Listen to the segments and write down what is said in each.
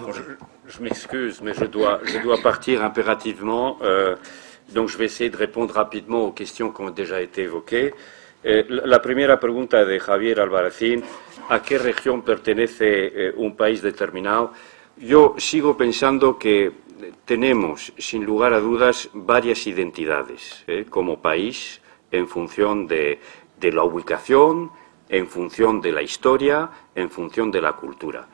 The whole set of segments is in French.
Bon, je m'excuse, mais je dois partir impérativement. Donc je vais essayer de répondre rapidement aux questions qui ont déjà été évoquées. La primera pregunta de Javier Albarracín, ¿a qué región pertenece un país determinado? Yo sigo pensando que tenemos, sin lugar a dudas, varias identidades como país en función de la ubicación, en función de la historia, en función de la cultura.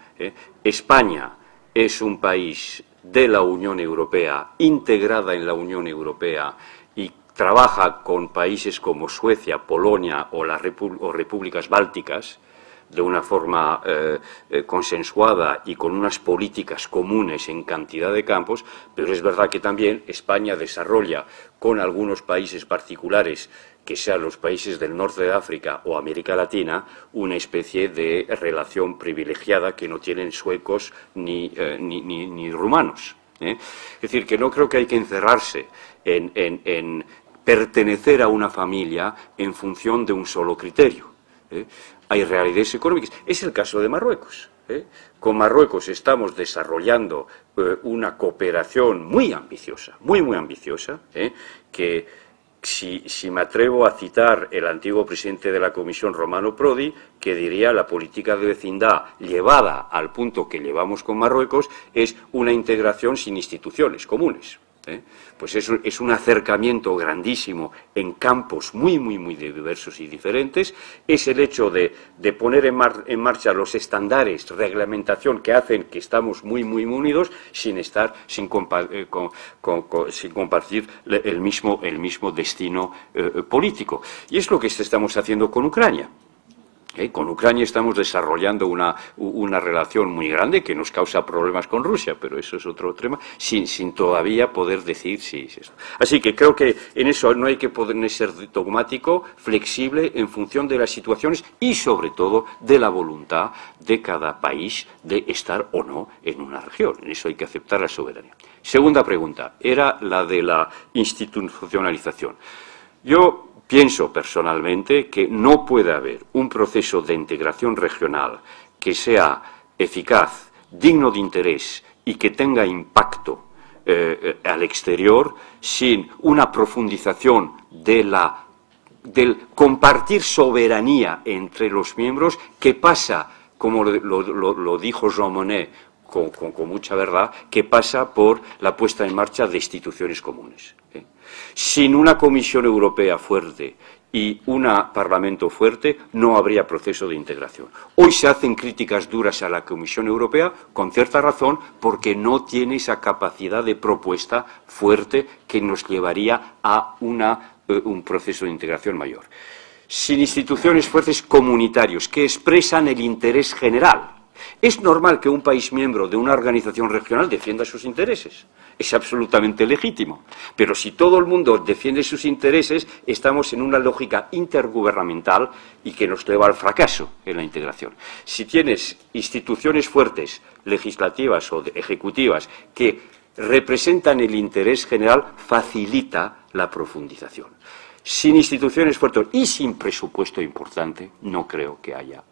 España es un país de la Unión Europea, integrada en la Unión Europea y trabaja con países como Suecia, Polonia o las repúblicas bálticas de una forma consensuada y con unas políticas comunes en cantidad de campos, pero es verdad que también España desarrolla con algunos países particulares, que sean los países del norte de África o América Latina, una especie de relación privilegiada que no tienen suecos ni rumanos. Es decir, que no creo que hay que encerrarse en pertenecer a una familia en función de un solo criterio. Hay realidades económicas. Es el caso de Marruecos. Con Marruecos estamos desarrollando una cooperación muy ambiciosa, muy ambiciosa, que si me atrevo a citar el antiguo presidente de la Comisión, Romano Prodi, que diría la política de vecindad llevada al punto que llevamos con Marruecos es una integración sin instituciones comunes. Pues es un acercamiento grandísimo en campos muy diversos y diferentes. Es el hecho de poner en marcha los estándares, reglamentación que hacen que estamos muy unidos sin compartir el mismo destino político. Y es lo que estamos haciendo con Ucrania. Con Ucrania estamos desarrollando una relación muy grande que nos causa problemas con Rusia, pero eso es otro tema, sin todavía poder decir si es eso. Así que creo que en eso no hay que poder ser dogmático, flexible en función de las situaciones y sobre todo de la voluntad de cada país de estar o no en una región. En eso hay que aceptar la soberanía. Segunda pregunta, era la de la institucionalización. Yo pienso personalmente que no puede haber un proceso de integración regional que sea eficaz, digno de interés y que tenga impacto al exterior sin una profundización del compartir soberanía entre los miembros que pasa, como lo dijo Jean Monnet con mucha verdad, que pasa por la puesta en marcha de instituciones comunes. Sin una Comisión Europea fuerte y un Parlamento fuerte, no habría proceso de integración. Hoy se hacen críticas duras a la Comisión Europea, con cierta razón, porque no tiene esa capacidad de propuesta fuerte que nos llevaría a un proceso de integración mayor. Sin instituciones fuertes comunitarios que expresan el interés general. Es normal que un país miembro de una organización regional defienda sus intereses. Es absolutamente legítimo. Pero si todo el mundo defiende sus intereses, estamos en una lógica intergubernamental y que nos lleva al fracaso en la integración. Si tienes instituciones fuertes, legislativas o ejecutivas, que representan el interés general, facilita la profundización. Sin instituciones fuertes y sin presupuesto importante, no creo que haya.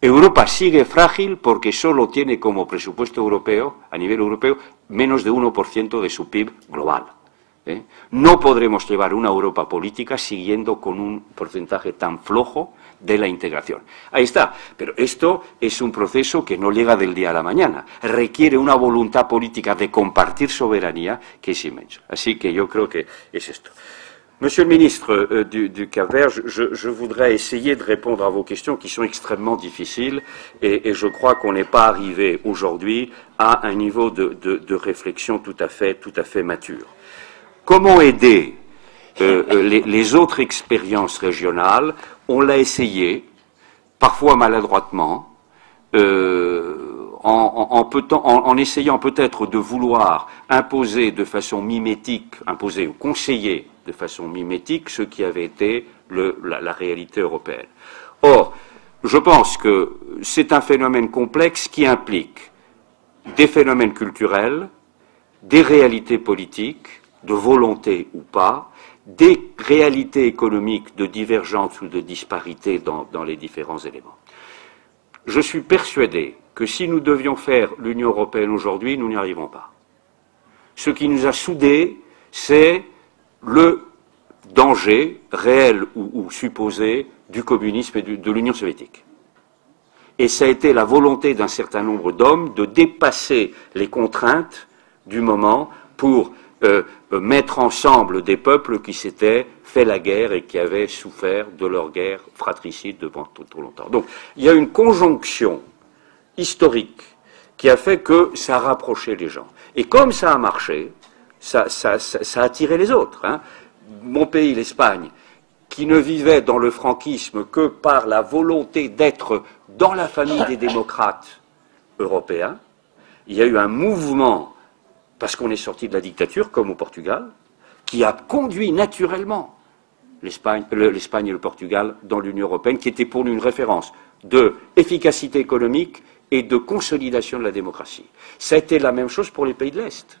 Europa sigue frágil porque solo tiene como presupuesto europeo, a nivel europeo, menos de 1% de su PIB global. No podremos llevar una Europa política siguiendo con un porcentaje tan flojo de la integración. Ahí está. Pero esto es un proceso que no llega del día a la mañana. Requiere una voluntad política de compartir soberanía que es inmensa. Así que yo creo que es esto. Monsieur le ministre du Cap-Vert, je voudrais essayer de répondre à vos questions qui sont extrêmement difficiles et je crois qu'on n'est pas arrivé aujourd'hui à un niveau de réflexion tout à fait mature. Comment aider les autres expériences régionales? On l'a essayé, parfois maladroitement, en essayant peut-être de vouloir imposer de façon mimétique, imposer ou conseiller de façon mimétique ce qui avait été la réalité européenne. Or, je pense que c'est un phénomène complexe qui implique des phénomènes culturels, des réalités politiques, de volonté ou pas, des réalités économiques de divergence ou de disparité dans les différents éléments. Je suis persuadé que si nous devions faire l'Union européenne aujourd'hui, nous n'y arriverons pas. Ce qui nous a soudés, c'est le danger réel ou supposé du communisme et de l'Union soviétique. Et ça a été la volonté d'un certain nombre d'hommes de dépasser les contraintes du moment pour mettre ensemble des peuples qui s'étaient fait la guerre et qui avaient souffert de leur guerre fratricide depuis trop longtemps. Donc il y a une conjonction historique qui a fait que ça a rapproché les gens. Et comme ça a marché, ça a attiré les autres. Hein. Mon pays, l'Espagne, qui ne vivait dans le franquisme que par la volonté d'être dans la famille des démocrates européens, il y a eu un mouvement, parce qu'on est sorti de la dictature, comme au Portugal, qui a conduit naturellement l'Espagne et le Portugal dans l'Union européenne, qui était pour nous une référence d'efficacité économique et de consolidation de la démocratie. Ça a été la même chose pour les pays de l'Est,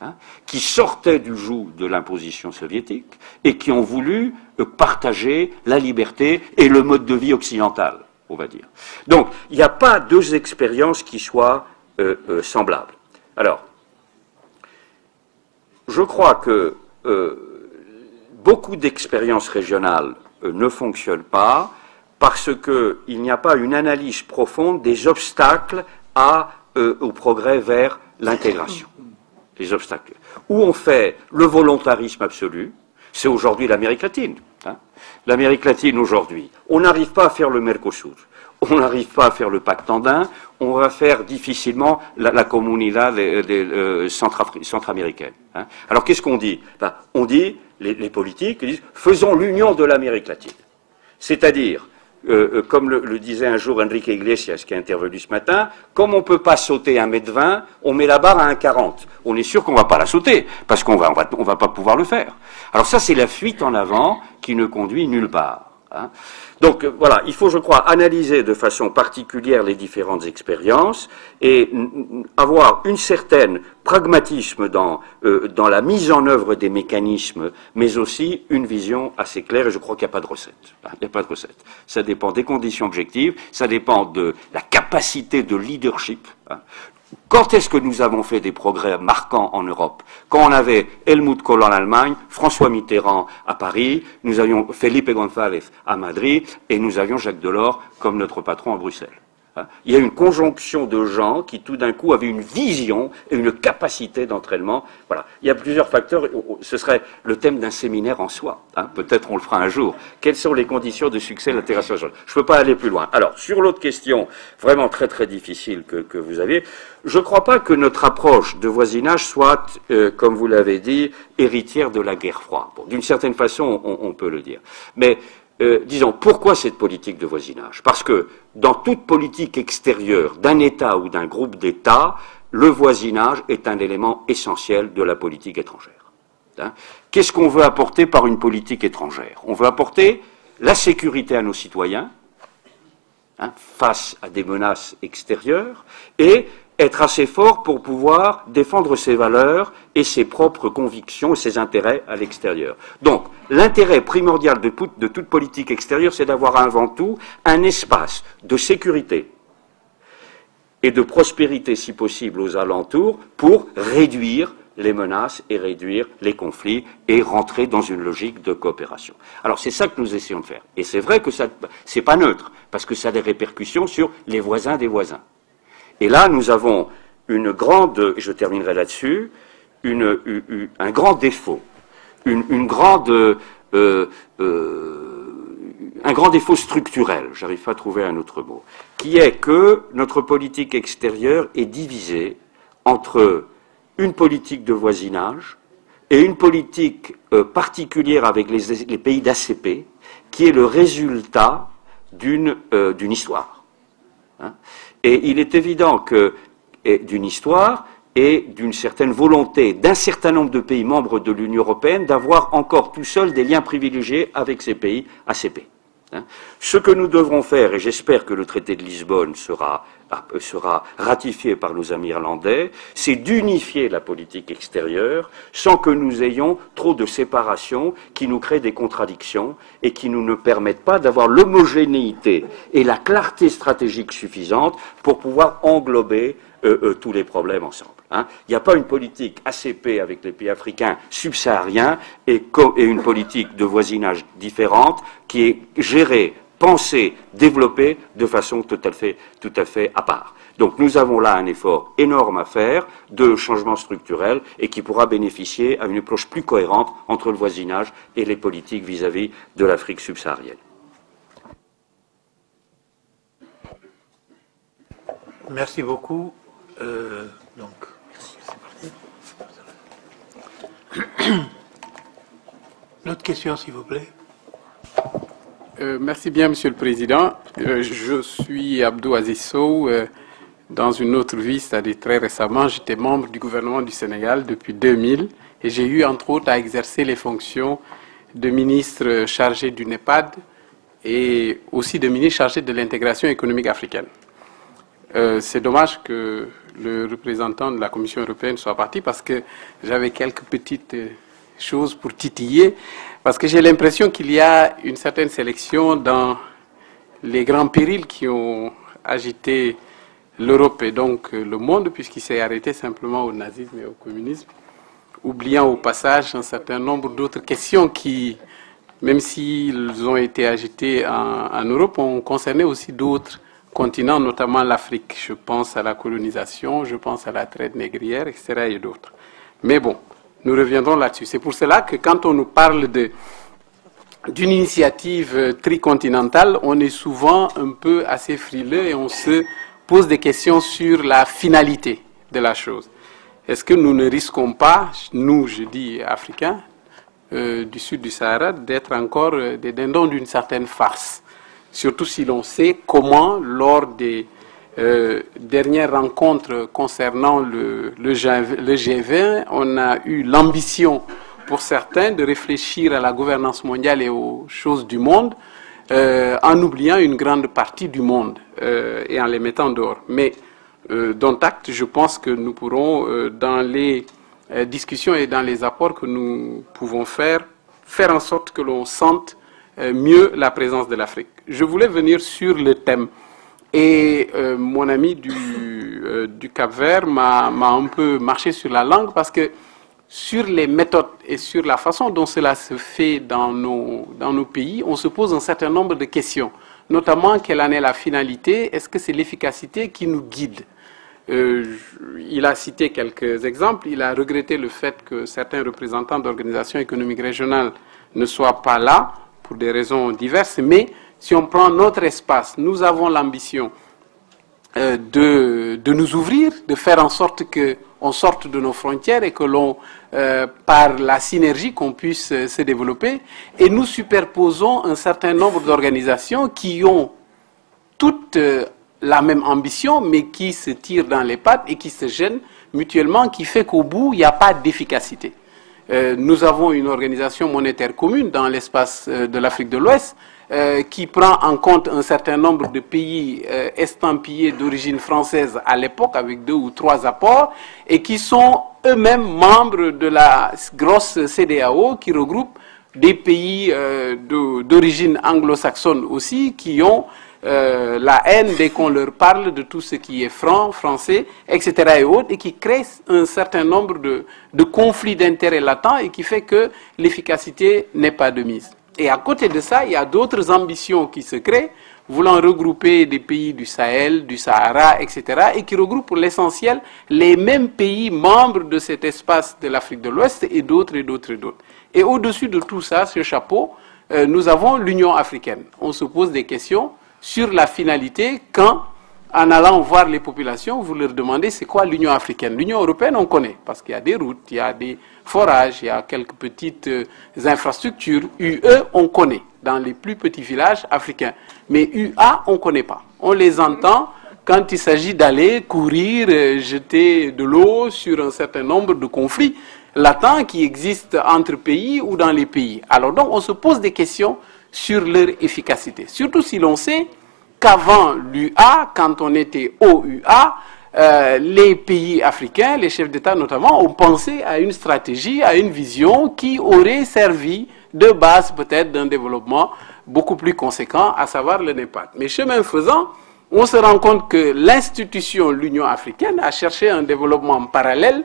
hein, qui sortaient du joug de l'imposition soviétique et qui ont voulu partager la liberté et le mode de vie occidental, on va dire. Donc, il n'y a pas deux expériences qui soient semblables. Alors, je crois que beaucoup d'expériences régionales ne fonctionnent pas parce qu'il n'y a pas une analyse profonde des obstacles au progrès vers l'intégration. Les obstacles. Où on fait le volontarisme absolu, c'est aujourd'hui l'Amérique latine. Hein. L'Amérique latine aujourd'hui, on n'arrive pas à faire le Mercosur, on n'arrive pas à faire le pacte andin, on va faire difficilement la comunidad centra-américaine. Hein. Alors qu'est-ce qu'on dit? Ben, on dit, les politiques disent, faisons l'union de l'Amérique latine. C'est-à-dire, comme le disait un jour Enrique Iglesias, qui est intervenu ce matin, comme on ne peut pas sauter 1,20 m, on met la barre à 1,40 m. On est sûr qu'on ne va pas la sauter, parce qu'on va pas pouvoir le faire. Alors ça, c'est la fuite en avant qui ne conduit nulle part. Hein. Donc voilà, il faut, je crois, analyser de façon particulière les différentes expériences et avoir une certaine pragmatisme dans la mise en œuvre des mécanismes, mais aussi une vision assez claire, et je crois qu'il n'y a pas de recette. Il n'y a pas de recette. Ça dépend des conditions objectives, ça dépend de la capacité de leadership. Hein. Quand est-ce que nous avons fait des progrès marquants en Europe? Quand on avait Helmut Kohl en Allemagne, François Mitterrand à Paris, nous avions Felipe González à Madrid, et nous avions Jacques Delors comme notre patron à Bruxelles. Il y a une conjonction de gens qui tout d'un coup avaient une vision et une capacité d'entraînement. Voilà. Il y a plusieurs facteurs. Ce serait le thème d'un séminaire en soi. Hein. Peut-être on le fera un jour. Quelles sont les conditions de succès de l'intégration? Je ne peux pas aller plus loin. Alors, sur l'autre question, vraiment très très difficile que vous avez, je ne crois pas que notre approche de voisinage soit, comme vous l'avez dit, héritière de la guerre froide. Bon, d'une certaine façon, on peut le dire. Mais disons, pourquoi cette politique de voisinage? Parce que dans toute politique extérieure d'un État ou d'un groupe d'États, le voisinage est un élément essentiel de la politique étrangère. Hein. Qu'est-ce qu'on veut apporter par une politique étrangère? On veut apporter la sécurité à nos citoyens, hein, face à des menaces extérieures, et être assez fort pour pouvoir défendre ses valeurs et ses propres convictions et ses intérêts à l'extérieur. Donc, l'intérêt primordial de toute politique extérieure, c'est d'avoir avant tout un espace de sécurité et de prospérité, si possible, aux alentours, pour réduire les menaces et réduire les conflits et rentrer dans une logique de coopération. Alors, c'est ça que nous essayons de faire. Et c'est vrai que ça, c'est pas neutre, parce que ça a des répercussions sur les voisins des voisins. Et là, nous avons une grande, je terminerai là-dessus, un grand défaut, un grand défaut structurel, j'arrive pas à trouver un autre mot, qui est que notre politique extérieure est divisée entre une politique de voisinage et une politique particulière avec les pays d'ACP, qui est le résultat d'une histoire. Hein. Et il est évident que d'une histoire et d'une certaine volonté d'un certain nombre de pays membres de l'Union européenne d'avoir encore tout seuls des liens privilégiés avec ces pays ACP. Hein. Ce que nous devrons faire, et j'espère que le traité de Lisbonne sera sera ratifié par nos amis irlandais, c'est d'unifier la politique extérieure sans que nous ayons trop de séparation qui nous créent des contradictions et qui nous ne permettent pas d'avoir l'homogénéité et la clarté stratégique suffisante pour pouvoir englober tous les problèmes ensemble. Il n'y a pas une politique ACP avec les pays africains subsahariens et une politique de voisinage différente qui est gérée, pensée, développée de façon tout à fait à part. Donc nous avons là un effort énorme à faire de changement structurel et qui pourra bénéficier à une approche plus cohérente entre le voisinage et les politiques vis-à-vis de l'Afrique subsaharienne. Merci beaucoup. L'autre question, s'il vous plaît. Merci bien, Monsieur le Président. Je suis Abdou Aziz Sow. Dans une autre vie, c'est-à-dire très récemment, j'étais membre du gouvernement du Sénégal depuis 2000 et j'ai eu entre autres à exercer les fonctions de ministre chargé du NEPAD et aussi de ministre chargé de l'intégration économique africaine. C'est dommage que le représentant de la Commission européenne soit parti parce que j'avais quelques petites choses pour titiller, parce que j'ai l'impression qu'il y a une certaine sélection dans les grands périls qui ont agité l'Europe et donc le monde, puisqu'il s'est arrêté simplement au nazisme et au communisme, oubliant au passage un certain nombre d'autres questions qui, même s'ils ont été agités en Europe, ont concerné aussi d'autres continents, notamment l'Afrique. Je pense à la colonisation, je pense à la traite négrière, etc. et d'autres. Mais bon, nous reviendrons là-dessus. C'est pour cela que quand on nous parle d'une initiative tricontinentale, on est souvent un peu assez frileux et on se pose des questions sur la finalité de la chose. Est-ce que nous ne risquons pas, nous, je dis africains, du sud du Sahara, d'être encore des dindons d'une certaine farce? Surtout si l'on sait comment, lors des dernières rencontres concernant le G20, on a eu l'ambition pour certains de réfléchir à la gouvernance mondiale et aux choses du monde en oubliant une grande partie du monde et en les mettant dehors. Mais dont acte, je pense que nous pourrons, dans les discussions et dans les apports que nous pouvons faire en sorte que l'on sente mieux la présence de l'Afrique. Je voulais venir sur le thème. Et mon ami du Cap-Vert m'a un peu marché sur la langue parce que sur les méthodes et sur la façon dont cela se fait dans nos pays, on se pose un certain nombre de questions. Notamment, quelle en est la finalité? Est-ce que c'est l'efficacité qui nous guide? Il a cité quelques exemples. Il a regretté le fait que certains représentants d'organisations économiques régionales ne soient pas là pour des raisons diverses. Mais si on prend notre espace, nous avons l'ambition de nous ouvrir, de faire en sorte qu'on sorte de nos frontières et que l'on, par la synergie, qu'on puisse se développer. Et nous superposons un certain nombre d'organisations qui ont toutes la même ambition, mais qui se tirent dans les pattes et qui se gênent mutuellement, qui fait qu'au bout, il n'y a pas d'efficacité. Nous avons une organisation monétaire commune dans l'espace de l'Afrique de l'Ouest qui prend en compte un certain nombre de pays estampillés d'origine française à l'époque, avec 2 ou 3 apports, et qui sont eux-mêmes membres de la grosse CEDEAO, qui regroupe des pays d'origine anglo-saxonne aussi, qui ont la haine dès qu'on leur parle de tout ce qui est franc, français, etc. et autres, et qui crée un certain nombre de conflits d'intérêts latents et qui fait que l'efficacité n'est pas de mise. Et à côté de ça, il y a d'autres ambitions qui se créent, voulant regrouper des pays du Sahel, du Sahara, etc., et qui regroupent pour l'essentiel les mêmes pays membres de cet espace de l'Afrique de l'Ouest et d'autres et d'autres et d'autres. Et au-dessus de tout ça, ce chapeau, nous avons l'Union africaine. On se pose des questions sur la finalité quand, en allant voir les populations, vous leur demandez c'est quoi l'Union africaine. L'Union européenne, on connaît, parce qu'il y a des routes, il y a des forages, il y a quelques petites infrastructures. UE, on connaît, dans les plus petits villages africains. Mais UA, on ne connaît pas. On les entend quand il s'agit d'aller courir, jeter de l'eau sur un certain nombre de conflits latents qui existent entre pays ou dans les pays. Alors donc, on se pose des questions sur leur efficacité. Surtout si l'on sait qu'avant l'UA, quand on était au UA, les pays africains, les chefs d'État notamment, ont pensé à une stratégie, à une vision qui aurait servi de base peut-être d'un développement beaucoup plus conséquent, à savoir le NEPAD. Mais chemin faisant, on se rend compte que l'institution, l'Union africaine, a cherché un développement parallèle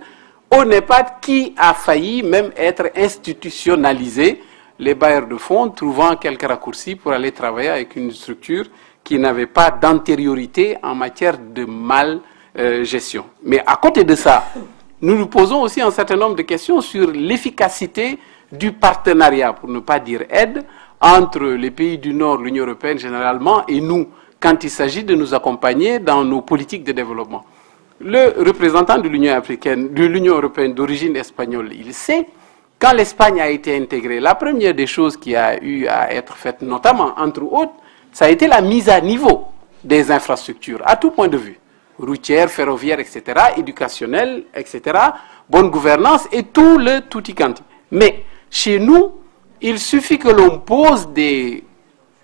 au NEPAD qui a failli même être institutionnalisé, les bailleurs de fonds trouvant quelques raccourcis pour aller travailler avec une structure qui n'avait pas d'antériorité en matière de mal-gestion. Mais à côté de ça, nous nous posons aussi un certain nombre de questions sur l'efficacité du partenariat, pour ne pas dire aide, entre les pays du Nord, l'Union européenne généralement, et nous, quand il s'agit de nous accompagner dans nos politiques de développement. Le représentant de l'Union africaine, de l'Union européenne d'origine espagnole, il sait, quand l'Espagne a été intégrée, la première des choses qui a eu à être faite, notamment, entre autres, ça a été la mise à niveau des infrastructures, à tout point de vue, routières, ferroviaires, etc., éducationnelles, etc., bonne gouvernance et tout le tutti-quanti. Mais chez nous, il suffit que l'on pose des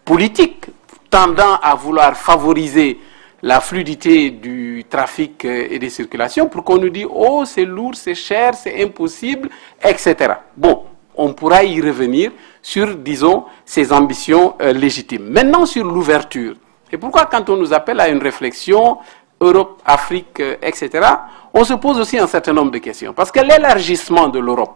politiques tendant à vouloir favoriser la fluidité du trafic et des circulations pour qu'on nous dise « Oh, c'est lourd, c'est cher, c'est impossible, etc. » Bon, on pourra y revenir sur, disons, ces ambitions légitimes. Maintenant, sur l'ouverture. Et pourquoi, quand on nous appelle à une réflexion Europe, Afrique, etc., on se pose aussi un certain nombre de questions. Parce que l'élargissement de l'Europe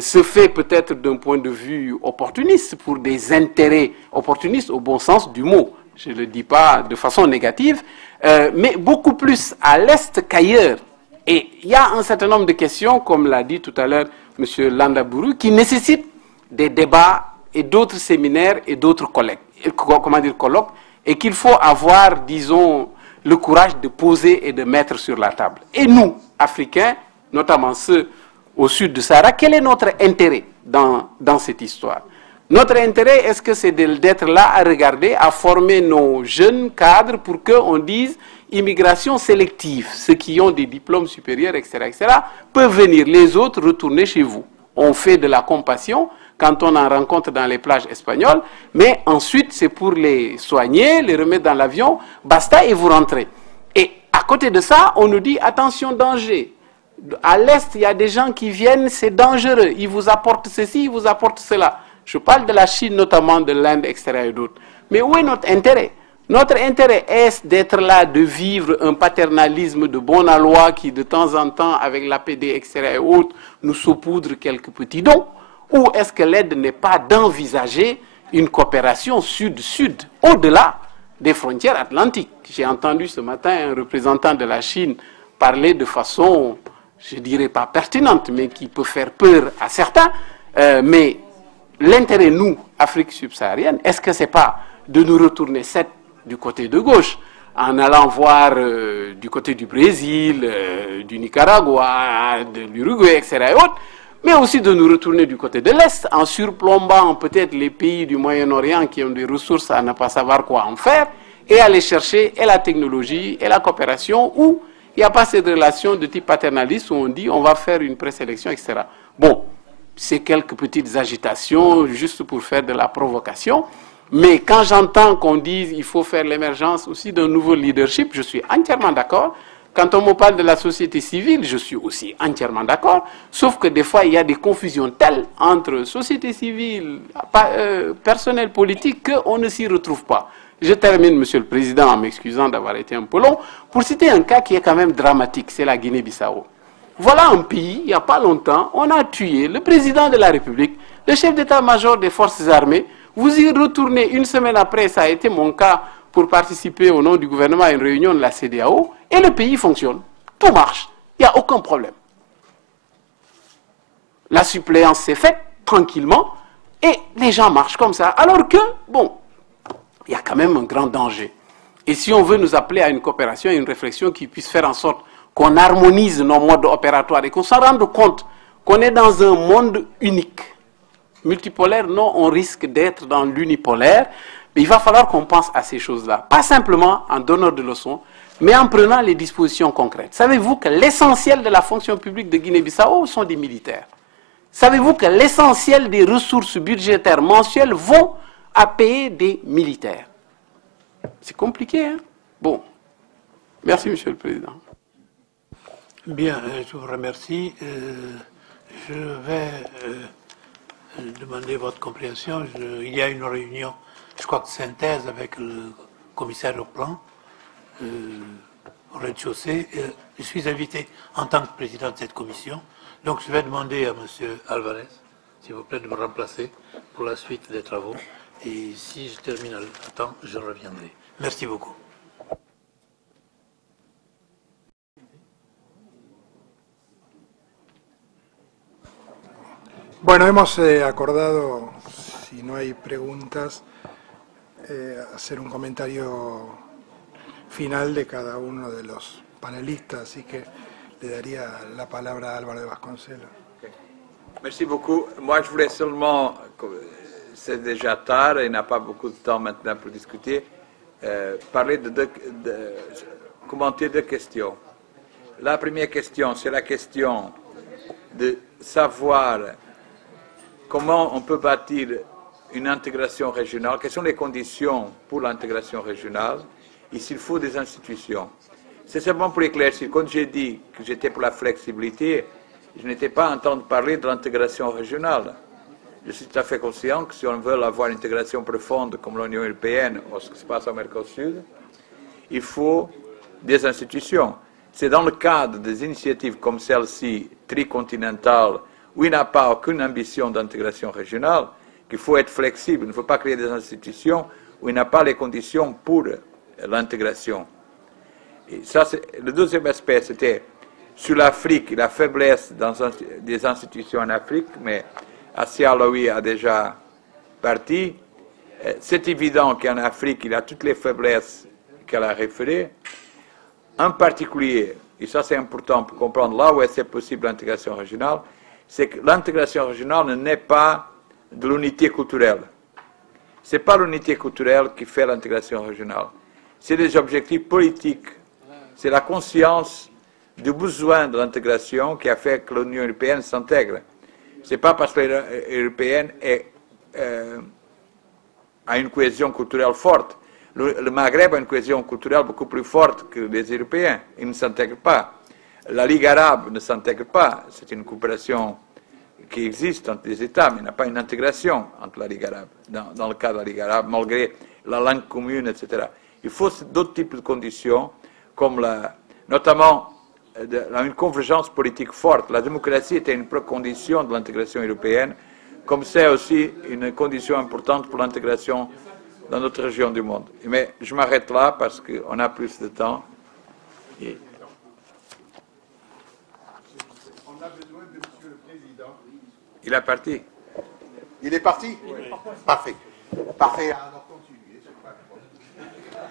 se fait peut-être d'un point de vue opportuniste, pour des intérêts opportunistes au bon sens du mot. Je ne le dis pas de façon négative, mais beaucoup plus à l'Est qu'ailleurs. Et il y a un certain nombre de questions, comme l'a dit tout à l'heure M. Landaburu, qui nécessitent des débats et d'autres séminaires et d'autres colloques, et qu'il faut avoir, disons, le courage de poser et de mettre sur la table. Et nous, Africains, notamment ceux au sud de Sahara, quel est notre intérêt dans cette histoire? Notre intérêt, est-ce que c'est d'être là à regarder, à former nos jeunes cadres pour qu'on dise immigration sélective, ceux qui ont des diplômes supérieurs, etc., etc., peuvent venir, les autres retourner chez vous. On fait de la compassion quand on en rencontre dans les plages espagnoles, mais ensuite c'est pour les soigner, les remettre dans l'avion, basta et vous rentrez. Et à côté de ça, on nous dit attention, danger. À l'Est, il y a des gens qui viennent, c'est dangereux, ils vous apportent ceci, ils vous apportent cela. Je parle de la Chine, notamment de l'Inde, etc. et d'autres. Mais où est notre intérêt? Notre intérêt est d'être là, de vivre un paternalisme de bon aloi qui, de temps en temps, avec l'APD, etc. et autres, nous saupoudre quelques petits dons? Ou est-ce que l'aide n'est pas d'envisager une coopération sud-sud, au-delà des frontières atlantiques? J'ai entendu ce matin un représentant de la Chine parler de façon, je ne dirais pas pertinente, mais qui peut faire peur à certains, mais l'intérêt, nous, Afrique subsaharienne, est-ce que ce n'est pas de nous retourner du côté de gauche, en allant voir du côté du Brésil, du Nicaragua, de l'Uruguay, etc., et autres, mais aussi de nous retourner du côté de l'Est, en surplombant peut-être les pays du Moyen-Orient qui ont des ressources à ne pas savoir quoi en faire, et aller chercher et la technologie et la coopération, où il n'y a pas cette relation de type paternaliste où on dit on va faire une présélection, etc. Bon, c'est quelques petites agitations juste pour faire de la provocation. Mais quand j'entends qu'on dise qu'il faut faire l'émergence aussi d'un nouveau leadership, je suis entièrement d'accord. Quand on me parle de la société civile, je suis aussi entièrement d'accord. Sauf que des fois, il y a des confusions telles entre société civile, personnel politique, qu'on ne s'y retrouve pas. Je termine, Monsieur le Président, en m'excusant d'avoir été un peu long, pour citer un cas qui est quand même dramatique, c'est la Guinée-Bissau. Voilà un pays, il n'y a pas longtemps, on a tué le président de la République, le chef d'état-major des forces armées. Vous y retournez une semaine après, ça a été mon cas pour participer au nom du gouvernement à une réunion de la CEDEAO, et le pays fonctionne. Tout marche, il n'y a aucun problème. La suppléance s'est faite tranquillement, et les gens marchent comme ça. Alors que, bon, il y a quand même un grand danger. Et si on veut nous appeler à une coopération, à une réflexion qui puisse faire en sorte qu'on harmonise nos modes opératoires et qu'on s'en rende compte qu'on est dans un monde unique. Multipolaire, non, on risque d'être dans l'unipolaire, mais il va falloir qu'on pense à ces choses-là. Pas simplement en donnant de leçons, mais en prenant les dispositions concrètes. Savez-vous que l'essentiel de la fonction publique de Guinée-Bissau sont des militaires? Savez-vous que l'essentiel des ressources budgétaires mensuelles vont à payer des militaires? C'est compliqué, hein? Bon, merci, Monsieur le Président. Bien, je vous remercie. Je vais demander votre compréhension. Il y a une réunion, je crois que synthèse avec le commissaire au plan, au rez-de-chaussée. Je suis invité en tant que président de cette commission. Donc je vais demander à M. Alvarez, s'il vous plaît, de me remplacer pour la suite des travaux. Et si je termine à temps, je reviendrai. Merci beaucoup. Bueno, hemos acordado, si no hay preguntas, hacer un comentario final de cada uno de los panelistas, así que le daría la palabra a Álvaro de Vasconcelos. Merci beaucoup. Moi, je voulais seulement, c'est déjà tard et il n'y a pas beaucoup de temps maintenant pour discuter, parler commenter deux questions. La première question, c'est la question de savoir comment on peut bâtir une intégration régionale, quelles sont les conditions pour l'intégration régionale, et s'il faut des institutions. C'est seulement pour éclaircir. Quand j'ai dit que j'étais pour la flexibilité, je n'étais pas en train de parler de l'intégration régionale. Je suis tout à fait conscient que si on veut avoir une intégration profonde comme l'Union européenne ou ce qui se passe au Mercosur, il faut des institutions. C'est dans le cadre des initiatives comme celle-ci, tricontinentale, où il n'y a pas aucune ambition d'intégration régionale, qu'il faut être flexible. Il ne faut pas créer des institutions où il n'y a pas les conditions pour l'intégration. Et ça, le deuxième aspect, c'était sur l'Afrique, la faiblesse des institutions en Afrique, mais Assia Aloui a déjà parti. C'est évident qu'en Afrique, il y a toutes les faiblesses qu'elle a référées. En particulier, et ça c'est important pour comprendre là où c'est possible l'intégration régionale, c'est que l'intégration régionale ne naît pas de l'unité culturelle. Ce n'est pas l'unité culturelle qui fait l'intégration régionale. C'est des objectifs politiques. C'est la conscience du besoin de l'intégration qui a fait que l'Union européenne s'intègre. Ce n'est pas parce que l'Union européenne a une cohésion culturelle forte. Le Maghreb a une cohésion culturelle beaucoup plus forte que les Européens. Ils ne s'intègrent pas. La Ligue arabe ne s'intègre pas. C'est une coopération qui existe entre les États, mais il n'y a pas une intégration entre la Ligue arabe, dans le cas de la Ligue arabe, malgré la langue commune, etc. Il faut d'autres types de conditions, comme notamment une convergence politique forte. La démocratie était une précondition de l'intégration européenne, comme c'est aussi une condition importante pour l'intégration dans notre région du monde. Mais je m'arrête là parce qu'on a plus de temps. Et... On a besoin de Monsieur le Président. Il est parti. Il est parti? Oui. Parfait. Parfait. Alors continuez.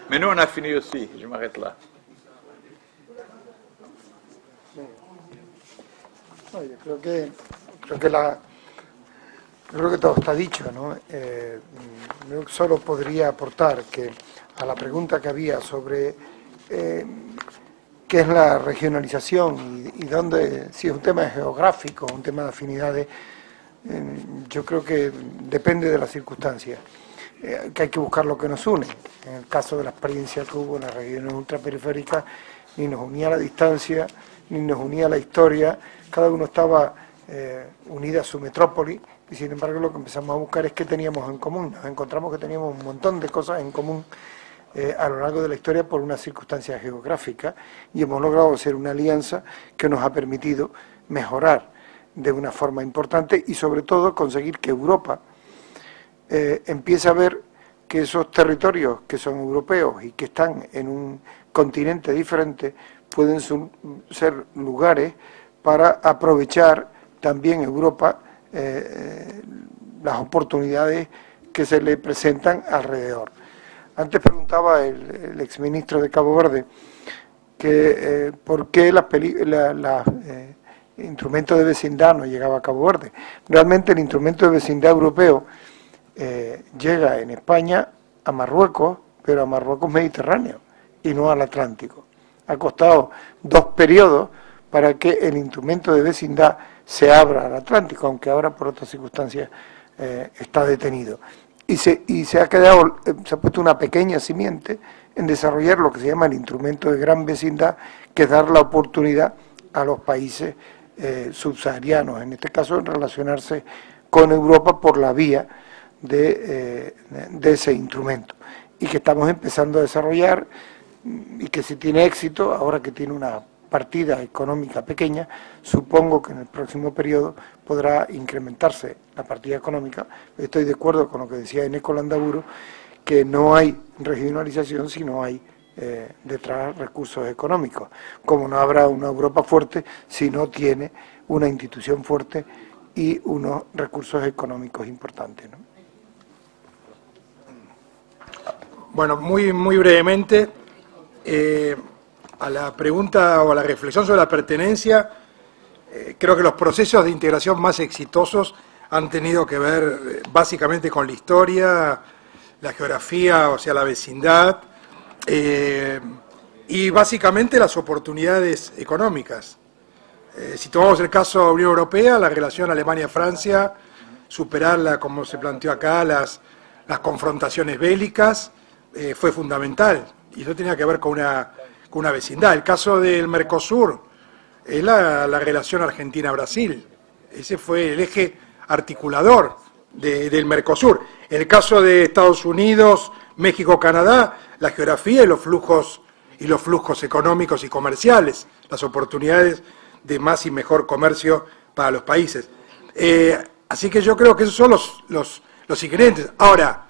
Mais nous, on a fini aussi. Je m'arrête là. No, yo creo que todo está dicho, ¿no? Yo solo podría aportar que a la pregunta que había sobre qué es la regionalización y dónde, si es un tema geográfico, un tema de afinidades, yo creo que depende de las circunstancias, que hay que buscar lo que nos une. En el caso de la experiencia que hubo en las regiones ultraperiféricas, ni nos unía la distancia, ni nos unía la historia, cada uno estaba unida a su metrópoli, y sin embargo lo que empezamos a buscar es qué teníamos en común. Nos encontramos que teníamos un montón de cosas en común a lo largo de la historia por una circunstancia geográfica, y hemos logrado hacer una alianza que nos ha permitido mejorar de una forma importante y sobre todo conseguir que Europa empiece a ver que esos territorios que son europeos y que están en un continente diferente pueden ser lugares para aprovechar también Europa las oportunidades que se le presentan alrededor. Antes preguntaba el exministro de Cabo Verde que por qué los instrumentos de vecindad no llegaba a Cabo Verde. Realmente el instrumento de vecindad europeo llega en España a Marruecos, pero a Marruecos mediterráneo y no al Atlántico. Ha costado 2 periodos para que el instrumento de vecindad se abra al Atlántico, aunque ahora por otras circunstancias está detenido. y se ha quedado, se ha puesto una pequeña simiente en desarrollar lo que se llama el instrumento de gran vecindad, que es dar la oportunidad a los países subsaharianos, en este caso en relacionarse con Europa por la vía de ese instrumento, y que estamos empezando a desarrollar, y que si tiene éxito, ahora que tiene una partida económica pequeña, supongo que en el próximo periodo podrá incrementarse la partida económica. Estoy de acuerdo con lo que decía Eneco Landaburu, que no hay regionalización si no hay detrás recursos económicos, como no habrá una Europa fuerte si no tiene una institución fuerte y unos recursos económicos importantes, ¿no? Bueno, muy brevemente, a la pregunta o a la reflexión sobre la pertenencia, creo que los procesos de integración más exitosos han tenido que ver básicamente con la historia, la geografía, o sea, la vecindad, y básicamente las oportunidades económicas. Si tomamos el caso de la Unión Europea, la relación Alemania-Francia, superarla, como se planteó acá, las confrontaciones bélicas, fue fundamental, y eso tenía que ver con una vecindad. El caso del Mercosur es la relación Argentina-Brasil, ese fue el eje articulador del Mercosur. En el caso de Estados Unidos, México, Canadá, la geografía y los flujos económicos y comerciales, las oportunidades de más y mejor comercio para los países. Así que yo creo que esos son los ingredientes. Ahora,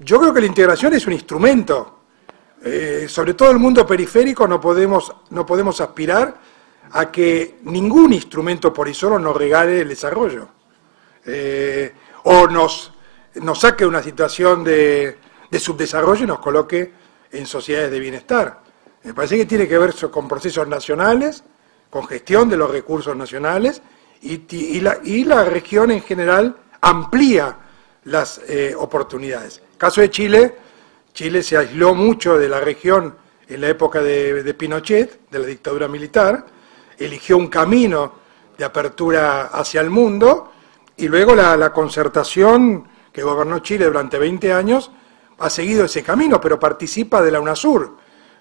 yo creo que la integración es un instrumento. Sobre todo el mundo periférico no podemos aspirar a que ningún instrumento por sí solo nos regale el desarrollo. O nos saque de una situación de subdesarrollo y nos coloque en sociedades de bienestar. Me parece que tiene que ver con procesos nacionales, con gestión de los recursos nacionales, y la región en general amplía las oportunidades. En el caso de Chile se aisló mucho de la región en la época de Pinochet, de la dictadura militar, eligió un camino de apertura hacia el mundo, y luego la concertación que gobernó Chile durante 20 años ha seguido ese camino, pero participa de la UNASUR.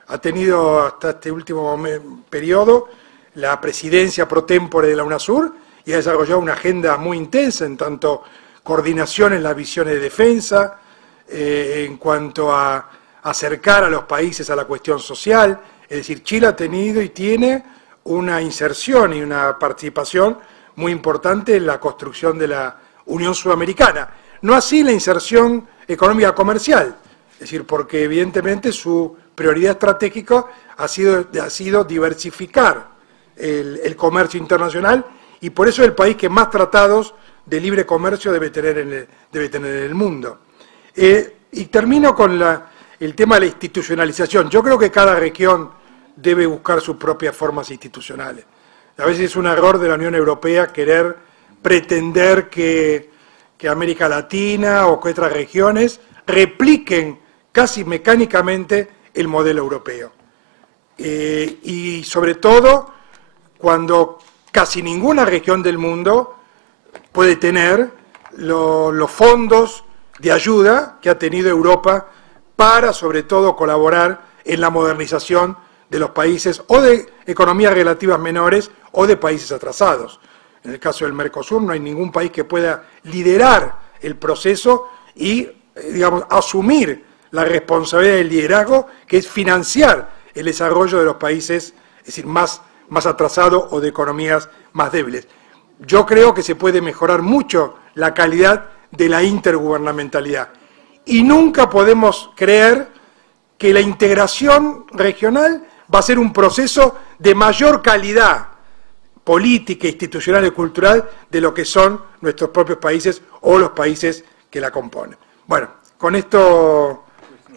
Ha tenido hasta este último periodo la presidencia pro tempore de la UNASUR y ha desarrollado una agenda muy intensa en tanto coordinación en las visiones de defensa, en cuanto a acercar a los países a la cuestión social. Es decir, Chile ha tenido y tiene una inserción y una participación muy importante en la construcción de la Unión Sudamericana. No así la inserción económica comercial, es decir, porque evidentemente su prioridad estratégica ha sido diversificar el comercio internacional, y por eso es el país que más tratados de libre comercio debe tener en el mundo. Y termino con el tema de la institucionalización. Yo creo que cada región debe buscar sus propias formas institucionales. A veces es un error de la Unión Europea querer pretender que América Latina o que otras regiones repliquen casi mecánicamente el modelo europeo. Y sobre todo cuando casi ninguna región del mundo puede tener los fondos de ayuda que ha tenido Europa para, sobre todo, colaborar en la modernización de los países o de economías relativas menores o de países atrasados. En el caso del Mercosur no hay ningún país que pueda liderar el proceso y, digamos, asumir la responsabilidad del liderazgo, que es financiar el desarrollo de los países, es decir, más atrasados o de economías más débiles. Yo creo que se puede mejorar mucho la calidad de la intergubernamentalidad. Y nunca podemos creer que la integración regional va a ser un proceso de mayor calidad política, institucional y cultural de lo que son nuestros propios países o los países que la componen. Bueno, con esto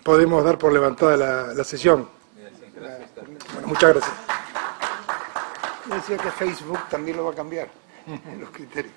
podemos dar por levantada la sesión. Bueno, muchas gracias. Decía que Facebook también lo va a cambiar en los criterios.